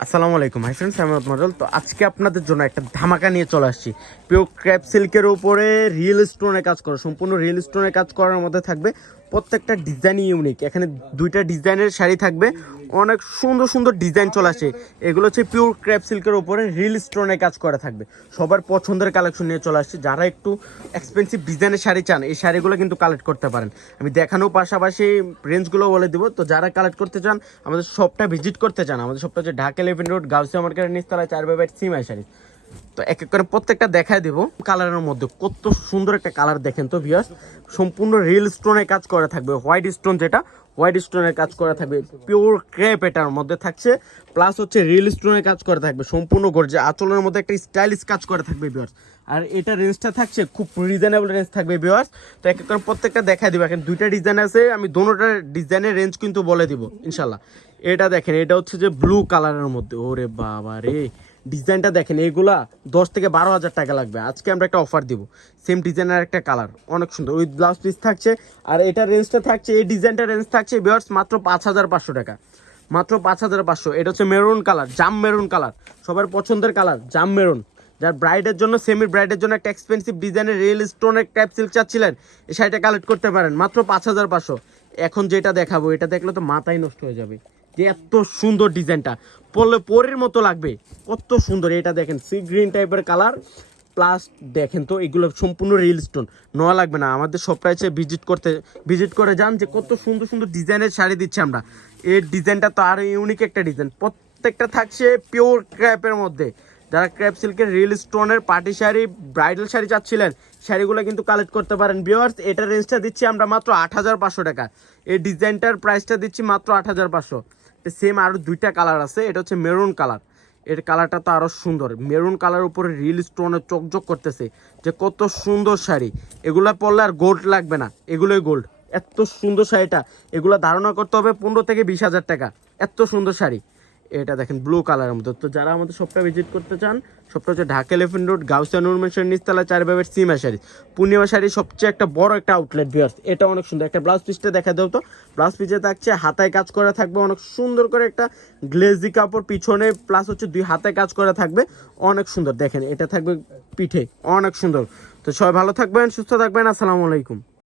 আসসালামু আলাইকুম hi friends, আমি মডেল। তো আজকে আপনাদের জন্য একটা ধামাকা নিয়ে চলে আসছি। পিওর ক্র্যাপ সিল্কের উপরে রিয়েল স্টোনে কাজ করা, সম্পূর্ণ রিয়েল স্টোনে কাজ করার মধ্যে থাকবে। প্রত্যেকটা ডিজাইন ইউনিক। এখানে দুইটা ডিজাইনের শাড়ি থাকবে, অনেক সুন্দর সুন্দর ডিজাইন চলে আসে। এগুলো হচ্ছে পিওর ক্র্যাপ সিল্কের উপরে রিয়েল স্টোনে কাজ করা থাকবে। সবার পছন্দের কালেকশন নিয়ে চলে আসছি। যারা একটু এক্সপেন্সিভ ডিজাইনের শাড়ি চান, এই শাড়িগুলো কিন্তু কালেক্ট করতে পারেন। আমি দেখানোর পাশাপাশি রেঞ্জগুলো বলে দিব। তো যারা কালেক্ট করতে চান, আমাদের শপটা ভিজিট করতে চান, আমাদের শপটা হচ্ছে ঢাকা 11 রোড, গাউসিয়া মার্কেটের নিচতলায় 4/8 সিমাই শাড়ি। তো এক এক করে প্রত্যেকটা দেখায় দেবো। কালারের মধ্যে কত সুন্দর একটা কালার দেখেন তো ভিউয়ার্স। সম্পূর্ণ রিয়েল স্টোনের কাজ করা থাকবে, হোয়াইট স্টোন, যেটা হোয়াইট স্টোনের কাজ করা থাকবে। পিওর ক্রেপ এটার মধ্যে থাকছে, প্লাস হচ্ছে রিয়েল স্টোনের কাজ করা থাকবে সম্পূর্ণ গর্জে। আঁচলের মধ্যে একটা স্টাইলিশ কাজ করা থাকবে ভিউয়ার্স। আর এটা রেঞ্জটা থাকছে খুব রিজনেবল রেঞ্জ থাকবে ভিউয়ার্স। তো এক এক করে প্রত্যেকটা দেখায় দিব। এখন দুইটা ডিজাইন আছে, আমি দোনোটা ডিজাইনের রেঞ্জ কিন্তু বলে দিব ইনশাল্লাহ। এটা দেখেন, এটা হচ্ছে যে ব্লু কালারের মধ্যে। ওরে বাবা রে, ডিজাইনটা দেখেন। এইগুলা 10 থেকে 12 হাজার টাকা লাগবে। আজকে আমরা একটা অফার দিব, সেম ডিজাইনের একটা কালার, অনেক সুন্দর, উইথ ব্লাউজ পিস থাকছে। আর এটার রেঞ্জটা থাকছে, এই ডিজাইনটার রেঞ্জ থাকছে ভিউয়ার্স মাত্র 5,500 টাকা, মাত্র 5,500। এটা হচ্ছে মেরুন কালার, জাম মেরুন কালার, সবার পছন্দের কালার জাম মেরুন। যার ব্রাইডের জন্য, সেমি ব্রাইডের জন্য একটা এক্সপেন্সিভ ডিজাইনের রিয়েল স্টোনের ক্যাপ সিল্ক চাচ্ছিলেন, এই শাড়িটা কালেক্ট করতে পারেন মাত্র 5,500। এখন যেটা দেখাবো, এটা দেখলে তো মাথায় নষ্ট হয়ে যাবে, যে এত সুন্দর ডিজাইনটা, পরলে পরের মতো লাগবে, কত সুন্দর। এটা দেখেন, সি গ্রিন টাইপের কালার, প্লাস দেখেন তো এগুলো সম্পূর্ণ রিয়েল স্টোন। নেওয়া লাগবে না, আমাদের শপটা এসে ভিজিট করে যান, যে কত সুন্দর সুন্দর ডিজাইনের শাড়ি দিচ্ছি আমরা। এই ডিজাইনটা তো আরও ইউনিক একটা ডিজাইন। প্রত্যেকটা থাকছে পিওর ক্র্যাপের মধ্যে। যারা ক্র্যাপ সিল্কের রিয়েল স্টোনের পার্টি শাড়ি, ব্রাইডাল শাড়ি চাচ্ছিলেন, শাড়িগুলো কিন্তু কালেক্ট করতে পারেন ভিউয়ার্স। এটার রেঞ্জটা দিচ্ছি আমরা মাত্র 8,500 টাকা। এই ডিজাইনটার প্রাইসটা দিচ্ছি মাত্র 8,500। সেম আরও দুইটা কালার আছে। এটা হচ্ছে মেরুন কালার, এর কালারটা তো আরও সুন্দর। মেরুন কালার উপরে রিয়েল স্টোনে চকচক করতেছে, যে কত সুন্দর শাড়ি। এগুলা পরলে আর গোল্ড লাগবে না, এগুলোই গোল্ড। এত সুন্দর শাড়িটা, এগুলো ধারণা করতে হবে 15 থেকে 20 হাজার টাকা, এত সুন্দর শাড়ি। এটা দেখেন ব্লু কালারের মধ্যে। তো যারা আমাদের শপটা ভিজিট করতে চান, শপটা হচ্ছে ঢাকা 11 রোড, গাউসিয়া নূর মেনশন নিচতলা 4/8 সিমা শাড়ি, পূর্ণিমা শাড়ি সবচেয়ে একটা বড় একটা আউটলেট ভিউয়ার্স। এটা অনেক সুন্দর। একটা ব্লাউজ পিসটা দেখা দাও তো। ব্লাউজ পিসে থাকছে হাতায় কাজ করা থাকবে, অনেক সুন্দর করে একটা গ্লেজি কাপড় পিছনে, প্লাস হচ্ছে 2 হাতায় কাজ করা থাকবে, অনেক সুন্দর। দেখেন এটা থাকবে পিঠে, অনেক সুন্দর। তো সবাই ভালো থাকবেন, সুস্থ থাকবেন। আসসালামু আলাইকুম।